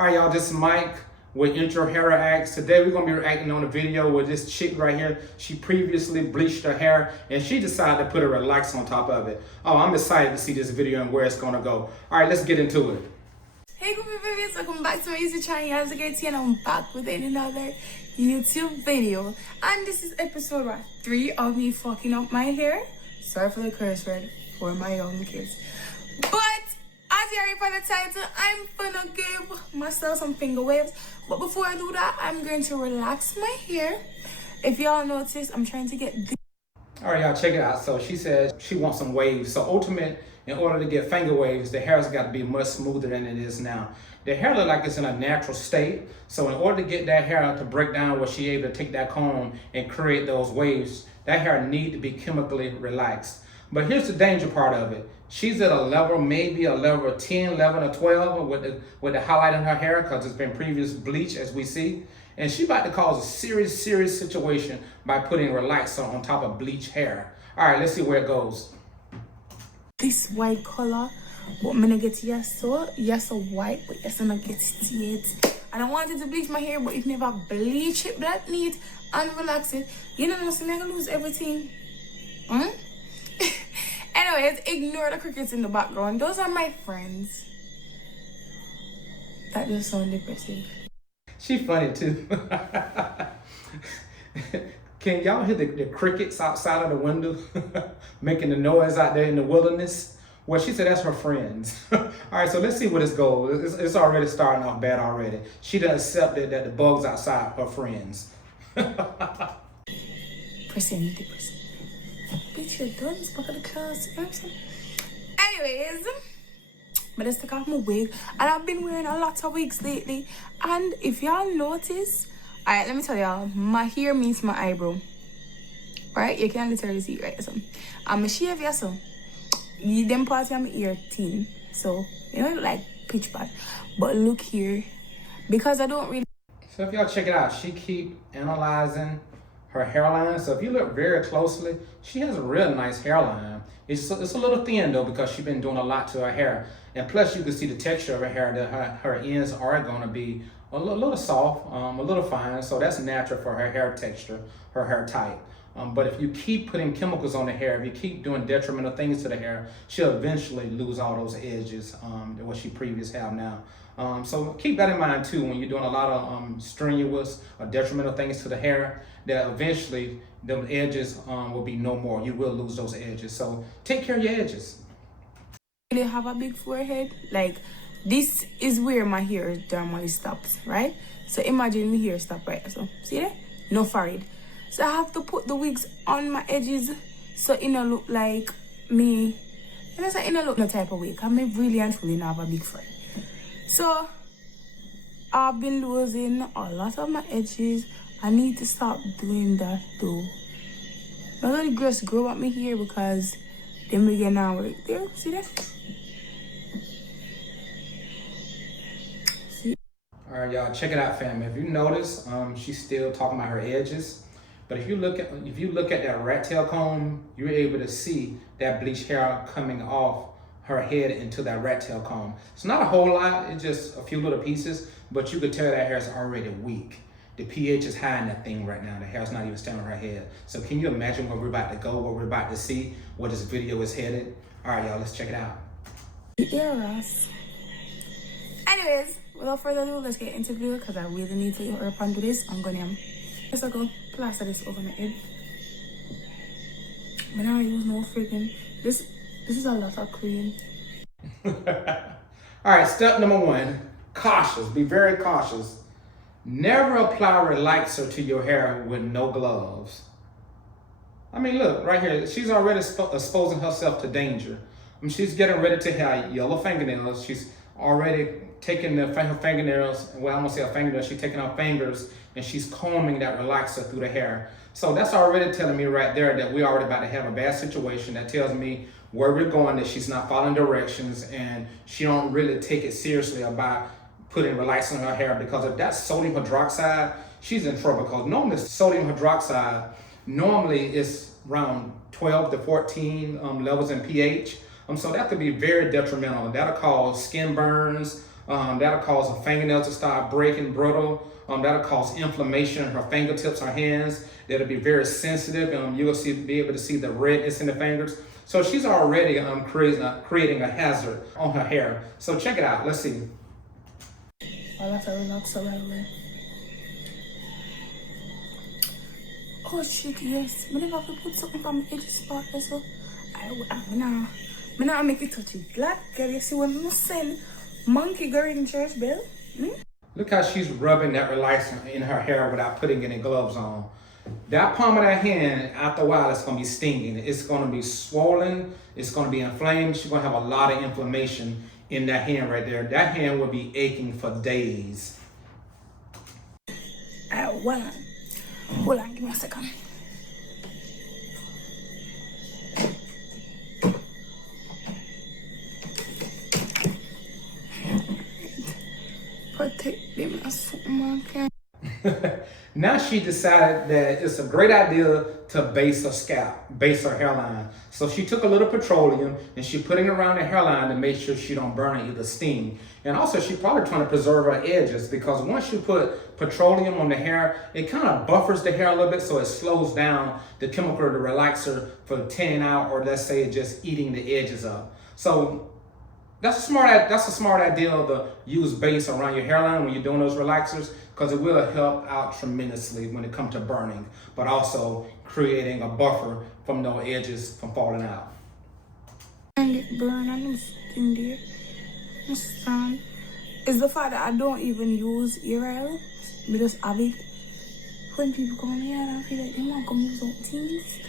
All right, y'all, this is Mike with Intro Hair Reacts. Today we're gonna be reacting on a video with this chick right here. She previously bleached her hair and she decided to put a relax on top of it. Oh, I'm excited to see this video and where it's gonna go. All right, let's get into it. Hey good viewers, welcome back to my YouTube channel. You guys are great and I'm back with another YouTube video. And this is episode 3 of me fucking up my hair. Sorry for the curse word for my young kids. But as you already by the title, I'm gonna give myself some finger waves. But before I do that, I'm going to relax my hair. If y'all notice, I'm trying to get this. All right, y'all, check it out. So she says she wants some waves. So ultimate, in order to get finger waves, the hair's got to be much smoother than it is now. The hair looks like it's in a natural state. So in order to get that hair to break down where she able to take that comb and create those waves, that hair need to be chemically relaxed. But here's the danger part of it. She's at a level, maybe a level 10, 11, or 12 with the highlight in her hair because it's been previous bleach, as we see. And she about to cause a serious situation by putting relaxer on top of bleach hair. All right, let's see where it goes. This white color, but I'm gonna get yes so white, but yes I'm gonna get it yet. And I wanted to bleach my hair, but if never bleach it black neat and relax it, you know, so I'm gonna lose everything. Anyways, ignore the crickets in the background. Those are my friends. That just sounds depressing. She funny too. Can y'all hear the crickets outside of the window making the noise out there in the wilderness? Well, she said that's her friends. All right, so let's see where this goes. It's already starting off bad already. She done accepted that the bugs outside her friends. Percent. Bitch, you're done. It's back of the class. You know what I'm saying? Anyways, but let's take off my wig. And I've been wearing a lot of wigs lately. And if y'all notice, alright, let me tell y'all, my hair meets my eyebrow. Right? You can literally see it, right? So I'm a shave yeah, so them parts of my ear thin. So you know, like pitch bad. But look here, because I don't really. So if y'all check it out, she keep analyzing her hairline. So if you look very closely, she has a real nice hairline. It's a little thin though because she's been doing a lot to her hair. And plus you can see the texture of her hair, that her ends are gonna be a little soft, a little fine. So that's natural for her hair texture, her hair type. But if you keep putting chemicals on the hair, if you keep doing detrimental things to the hair, she'll eventually lose all those edges that what she previously have now. So keep that in mind too when you're doing a lot of strenuous or detrimental things to the hair, that eventually the edges will be no more. You will lose those edges. So take care of your edges. Really have a big forehead. Like this is where my hair normally stops, right? So imagine my hair stop right. So see that? No forehead. So I have to put the wigs on my edges so it don't look like me. And I say it don't look no type of wig. I mean really and truly not have a big forehead. So I've been losing a lot of my edges. I need to stop doing that though. I'm gonna just grow up my hair because then we get now right there. See that? See? All right, y'all, check it out, fam. If you notice, she's still talking about her edges. But if you look at that rat tail comb, you're able to see that bleach hair coming off her head into that rat tail comb. It's not a whole lot, it's just a few little pieces, but you could tell that hair is already weak. The pH is high in that thing right now. The hair's not even staying on her head. So can you imagine where we're about to go, what we're about to see, where this video is headed? All right, y'all, let's check it out. Yeah, Ross. Anyways, without further ado, let's get into the video because I really need to get up onto this. I'm gonna just go plaster this over my head. But I don't use no freaking this is a lot of cream. All right, step number 1, cautious. Be very cautious. Never apply relaxer to your hair with no gloves. I mean, look, right here, she's already exposing herself to danger. I mean, she's getting ready to have yellow fingernails. She's already taking her fingernails, well, I'm gonna say her fingernails, she's taking her fingers and she's combing that relaxer through the hair. So that's already telling me right there that we're already about to have a bad situation. That tells me where we're going, that she's not following directions and she don't really take it seriously about putting relaxer in her hair, because if that's sodium hydroxide, she's in trouble, because normally sodium hydroxide normally is around 12 to 14 levels in pH. So that could be very detrimental. That'll cause skin burns, That'll cause her fingernails to start breaking, brittle. That'll cause inflammation in her fingertips, her hands. That'll be very sensitive. You'll be able to see the redness in the fingers. So she's already creating a hazard on her hair. So check it out. Let's see. I'll have to relax a little bit. Oh shit, yes. I never have to put something from the edges part so I now make it touch it. Black girl, you see when I send monkey girl in church bell? Look how she's rubbing that relaxant in her hair without putting any gloves on. That palm of that hand, after a while, it's going to be stinging. It's going to be swollen. It's going to be inflamed. She's going to have a lot of inflammation in that hand right there. That hand will be aching for days. Hold on, give me a second. Protect them as something I can. Now she decided that it's a great idea to base her scalp, base her hairline. So she took a little petroleum and she put it around the hairline to make sure she don't burn or either sting. And also she's probably trying to preserve her edges because once you put petroleum on the hair, it kind of buffers the hair a little bit so it slows down the chemical or the relaxer for tanning out, or let's say just eating the edges up. So that's a smart idea to use base around your hairline when you're doing those relaxers, because it will help out tremendously when it comes to burning, but also creating a buffer from those edges from falling out. And get burned and sting there. Understand? It's the fact that I don't even use ear oil. I just have it. When people come here and I feel like they want to come use some things,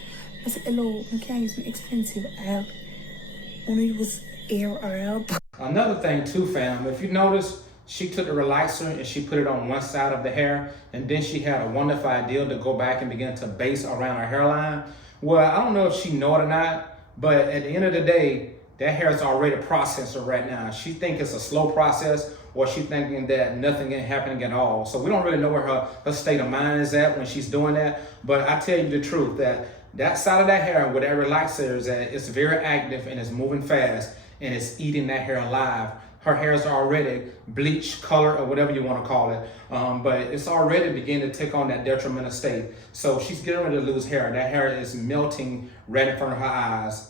I say, hello, I can't use my expensive oil. I only use ear oil. Another thing too, fam, if you notice, she took the relaxer and she put it on one side of the hair, and then she had a wonderful idea to go back and begin to base around her hairline. Well, I don't know if she know it or not, but at the end of the day, that hair is already processing right now. She thinks it's a slow process, or she thinking that nothing ain't happening at all. So we don't really know where her state of mind is at when she's doing that. But I tell you the truth, that side of that hair where that relaxer is at, it's very active and it's moving fast and it's eating that hair alive. Her hair is already bleached color or whatever you want to call it, but it's already beginning to take on that detrimental state. So she's getting ready to lose hair. That hair is melting right in front of her eyes.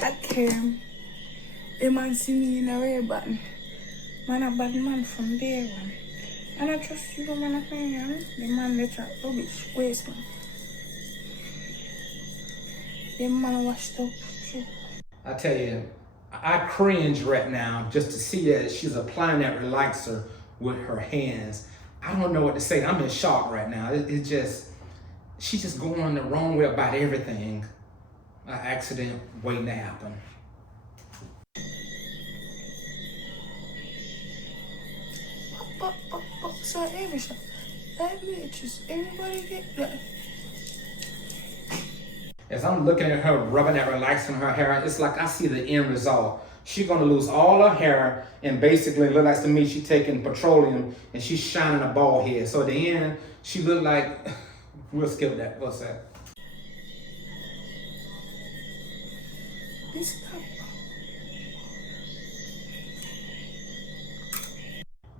Okay. The man see me in a red button. Man a bad man from there one. And I trust you man a man. The man let her rubbish waste man. The man washed up. I tell you, I cringe right now just to see that she's applying that relaxer with her hands. I don't know what to say. I'm in shock right now. She's just going the wrong way about everything. An accident waiting to happen. So everybody get that. As I'm looking at her rubbing that relaxer in her hair, it's like I see the end result. She's gonna lose all her hair, and basically, it looks like to me she's taking petroleum and she's shining a bald head. So at the end, she looked like, we'll skip that. What's that?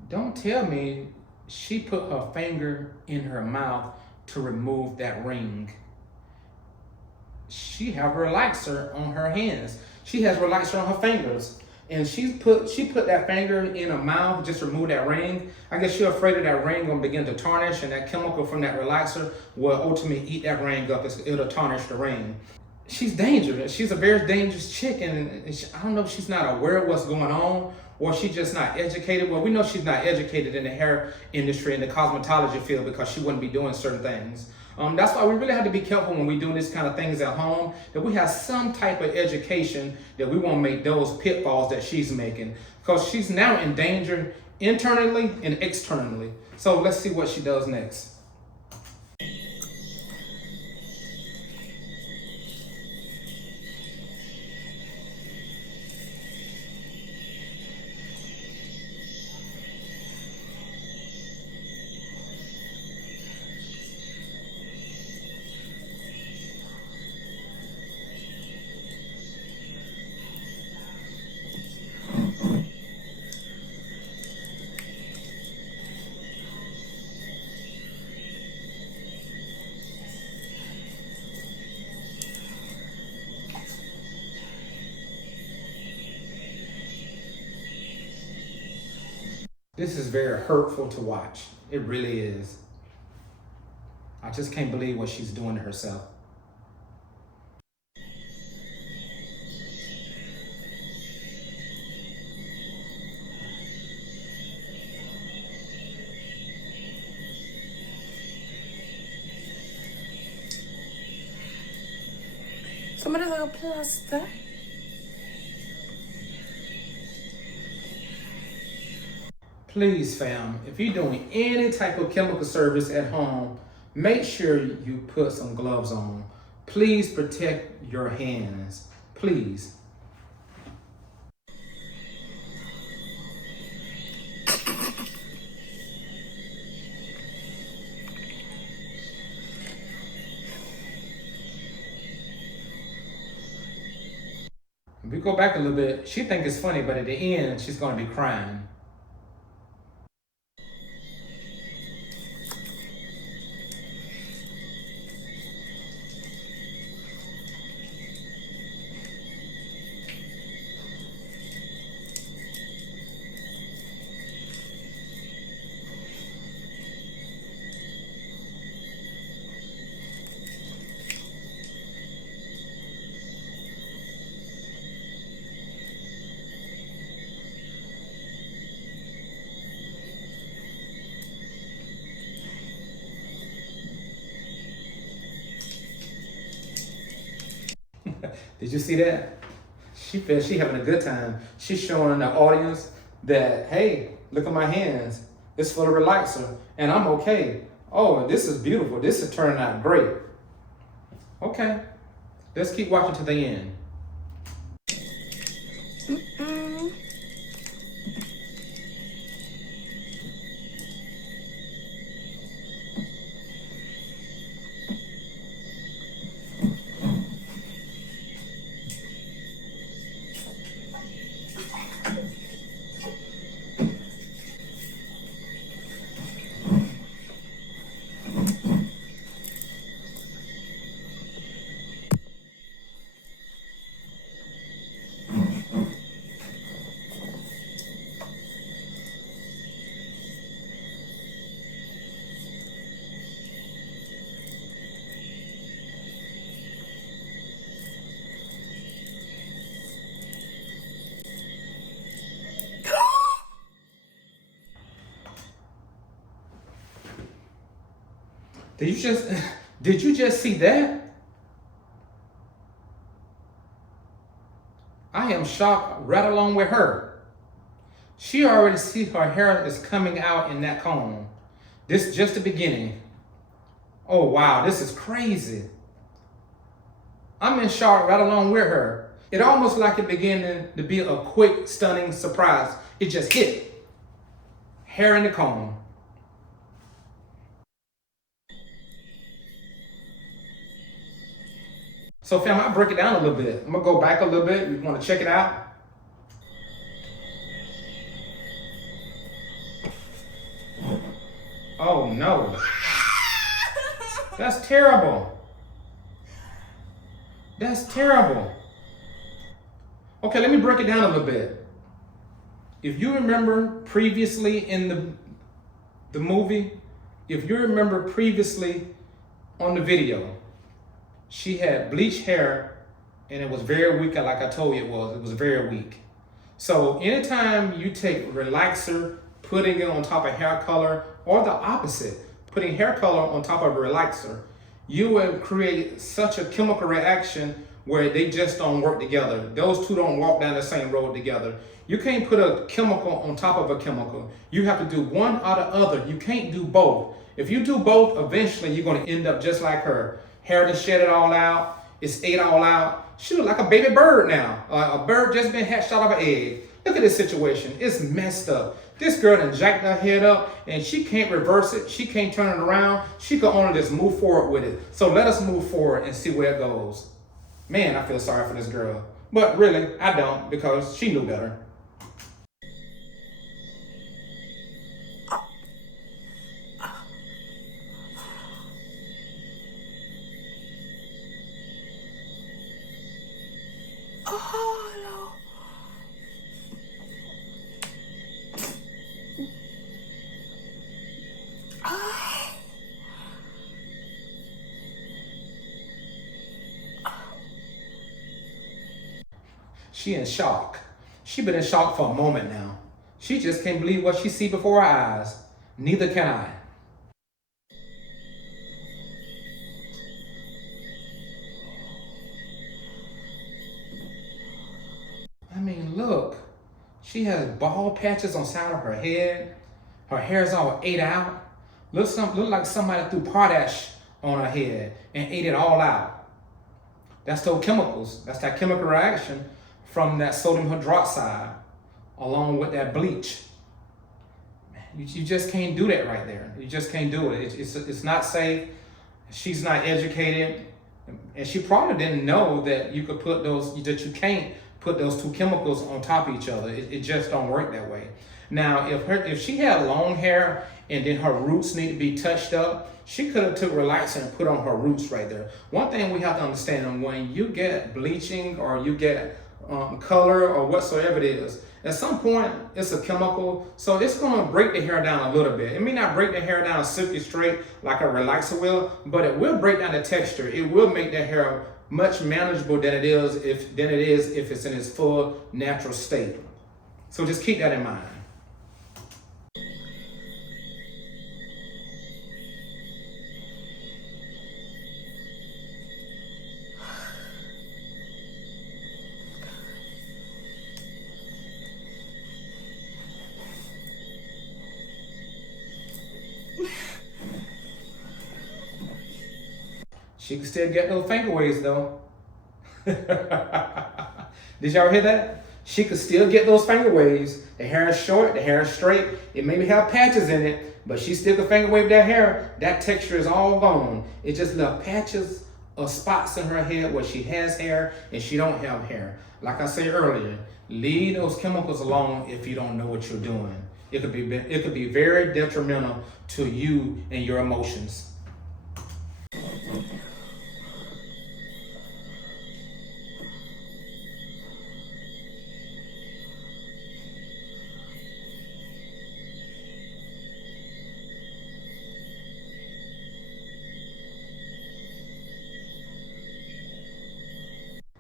Don't tell me she put her finger in her mouth to remove that ring. She have relaxer on her hands. She has relaxer on her fingers. And she put that finger in her mouth, just remove that ring. I guess she's afraid of that ring gonna begin to tarnish, and that chemical from that relaxer will ultimately eat that ring up. It'll tarnish the ring. She's dangerous. She's a very dangerous chick, and I don't know if she's not aware of what's going on, or she's just not educated. Well, we know she's not educated in the hair industry, in the cosmetology field, because she wouldn't be doing certain things. That's why we really have to be careful when we do this kind of things at home, that we have some type of education, that we won't make those pitfalls that she's making, because she's now in danger internally and externally. So let's see what she does next. This is very hurtful to watch. It really is. I just can't believe what she's doing to herself. Somebody like a plaster. Please, fam, if you're doing any type of chemical service at home, make sure you put some gloves on. Please protect your hands. Please. If we go back a little bit, she think it's funny, but at the end, she's going to be crying. Did you see that? She feels she having a good time. She's showing the audience that, hey, look at my hands. It's full of relaxer, and I'm okay. Oh, this is beautiful. This is turning out great. Okay, let's keep watching to the end. Did you just see that? I am shocked right along with her. She already see her hair is coming out in that comb. This is just the beginning. Oh wow, this is crazy. I'm in shock right along with her. It almost like it began to be a quick, stunning surprise. It just hit. Hair in the comb. So fam, I'll break it down a little bit. I'm gonna go back a little bit. You wanna check it out? Oh no. That's terrible. That's terrible. Okay, let me break it down a little bit. If you remember previously in the movie, if you remember previously on the video, she had bleached hair and it was very weak, like I told you it was very weak. So anytime you take relaxer, putting it on top of hair color, or the opposite, putting hair color on top of a relaxer, you will create such a chemical reaction where they just don't work together. Those two don't walk down the same road together. You can't put a chemical on top of a chemical. You have to do one or the other. You can't do both. If you do both, eventually you're gonna end up just like her. Hair to shed it all out, it's ate all out. She look like a baby bird now. A bird just been hatched out of an egg. Look at this situation, it's messed up. This girl done jacked her head up and she can't reverse it. She can't turn it around. She can only just move forward with it. So let us move forward and see where it goes. Man, I feel sorry for this girl. But really, I don't, because she knew better. Oh, no. She in shock. She been in shock for a moment now. She just can't believe what she see before her eyes. Neither can I. I mean, look. She has bald patches on the side of her head. Her hair's all ate out. Look like somebody threw potash on her head and ate it all out. That's those chemicals. That's that chemical reaction from that sodium hydroxide along with that bleach. You just can't do that right there. You just can't do it. It's not safe. She's not educated. And she probably didn't know that you could put that you can't put those two chemicals on top of each other. It just don't work that way. Now, if she had long hair and then her roots need to be touched up, she could have took relaxer and put on her roots right there. One thing we have to understand, when you get bleaching or you get color or whatsoever it is, at some point it's a chemical, so it's going to break the hair down a little bit. It may not break the hair down silky straight like a relaxer will, but it will break down the texture. It will make the hair much manageable than it is if it's in its full natural state. So just keep that in mind. She can still get those finger waves though. Did y'all hear that? She could still get those finger waves. The hair is short, the hair is straight. It maybe have patches in it, but she still can finger wave that hair. That texture is all gone. It just left patches of spots in her head where she has hair and she don't have hair. Like I said earlier, leave those chemicals alone if you don't know what you're doing. It could be very detrimental to you and your emotions.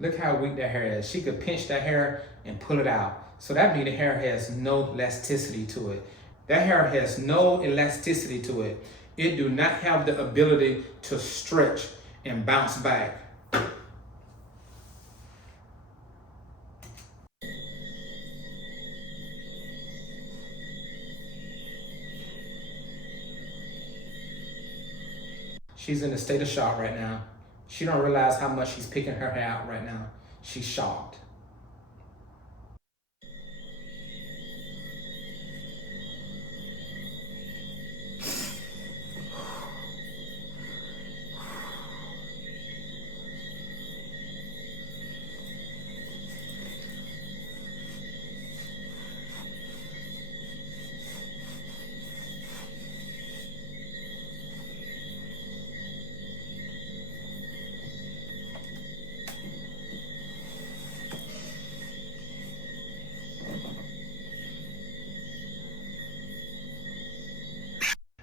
Look how weak that hair is. She could pinch that hair and pull it out. So that means the hair has no elasticity to it. That hair has no elasticity to it. It do not have the ability to stretch and bounce back. She's in a state of shock right now. She don't realize how much she's picking her hair out right now. She's shocked.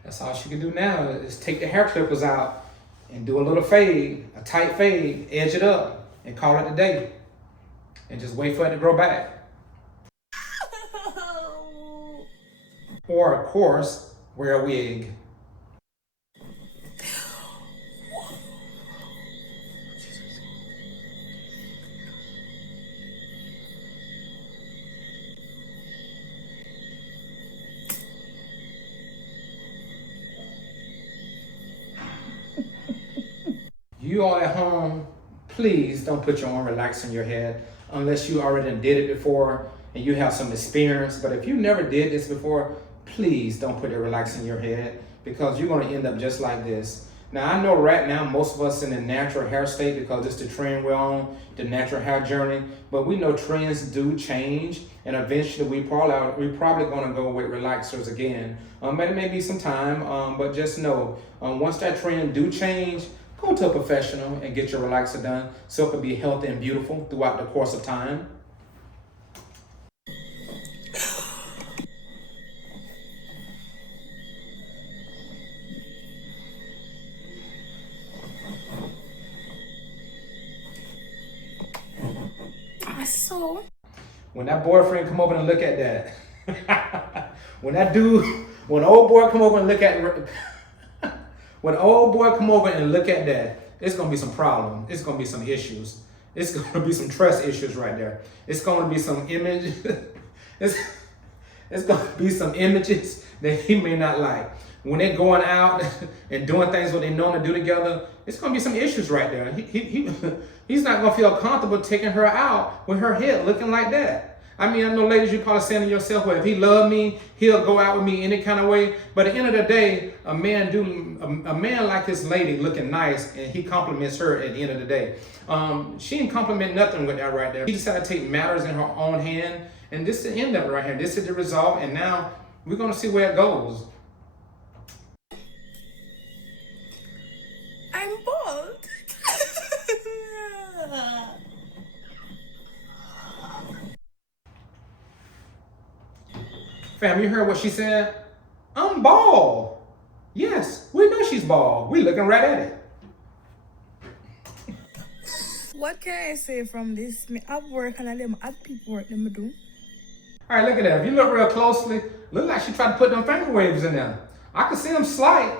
That's all she can do now is take the hair clippers out and do a little fade, a tight fade, edge it up, and call it a day. And just wait for it to grow back. Or, of course, wear a wig. You all at home, please don't put your own relaxer in your head unless you already did it before and you have some experience. But if you never did this before, please don't put a relaxer in your head because you're going to end up just like this. Now, I know right now most of us in the natural hair state because it's the trend we're on, the natural hair journey. But we know trends do change, and eventually we're probably going to go with relaxers again. But it may be some time, but just know once that trend do change, go to a professional and get your relaxer done so it can be healthy and beautiful throughout the course of time. So when that boyfriend come over and look at that, when old boy come over and look at, when old boy come over and look at that, it's gonna be some problem. It's gonna be some issues. It's gonna be some trust issues right there. It's gonna be some image. it's gonna be some images that he may not like. When they're going out and doing things what they normally do together, it's gonna be some issues right there. He's not gonna feel comfortable taking her out with her head looking like that. I mean, I know ladies, you're probably saying to yourself, well, if he loved me, he'll go out with me any kind of way. But at the end of the day, a man like his lady looking nice, and he compliments her at the end of the day. She didn't compliment nothing with that right there. She decided to take matters in her own hand, and this is the end of it right here. This is the result, and now we're gonna see where it goes. I'm bald. Fam, you heard what she said? I'm bald. Yes, we know she's bald. We looking right at it. What can I say from this? Me have work and I let my people work them do. All right, look at that. If you look real closely, look like she tried to put them finger waves in there. I can see them slight,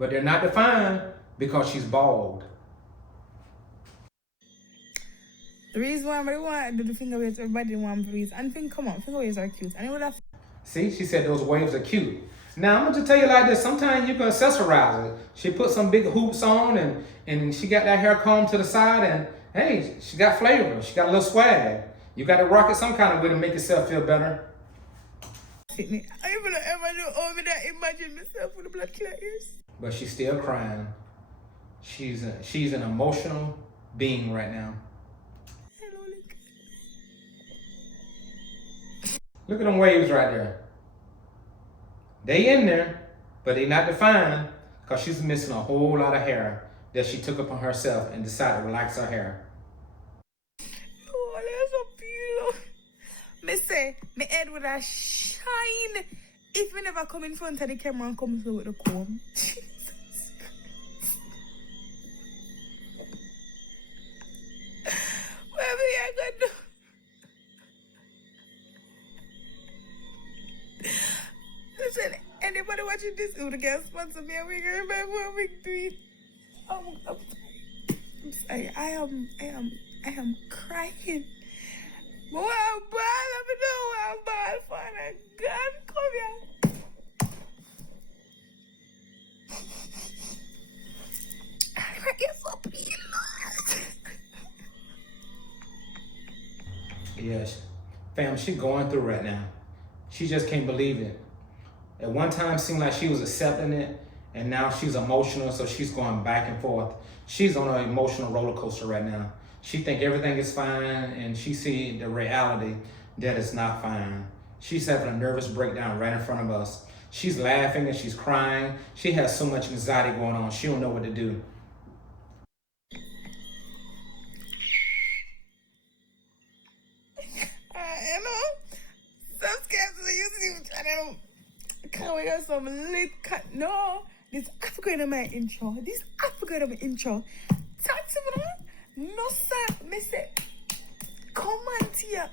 but they're not defined because she's bald. The reason why I want to do the finger waves, everybody want to and think, come on, finger waves are cute. And it would have. See, she said those waves are cute. Now, I'm going to tell you like this. Sometimes you can accessorize it. She put some big hoops on and she got that hair comb to the side and, hey, she got flavor. She got a little swag. You got to rock it some kind of way to make yourself feel better. I even ever do over there imagine myself with the blood clot ears. But she's still crying. She's an emotional being right now. Look at them waves right there. They in there, but they not defined because she's missing a whole lot of hair that she took upon herself and decided to relax her hair. Oh, that's so beautiful. Me say, my head would have shine if we never come in front of the camera and come through with the comb. Jesus Christ. What are we gonna do? Listen, anybody watching this who would get sponsor me, we gonna remember what we do. I'm sorry. I am crying. But what I'm bad, let me know what I'm bad for. God, come here. You're so beautiful. Yes, fam, she's going through right now. She just can't believe it. At one time, it seemed like she was accepting it, and now she's emotional, so she's going back and forth. She's on an emotional roller coaster right now. She think everything is fine, and she see the reality that it's not fine. She's having a nervous breakdown right in front of us. She's laughing and she's crying. She has so much anxiety going on. She don't know what to do. Subscribe to the YouTube channel. Can we get some lit cut? No, this African in my intro. Talk to me. No, sir. Me say, come on, here.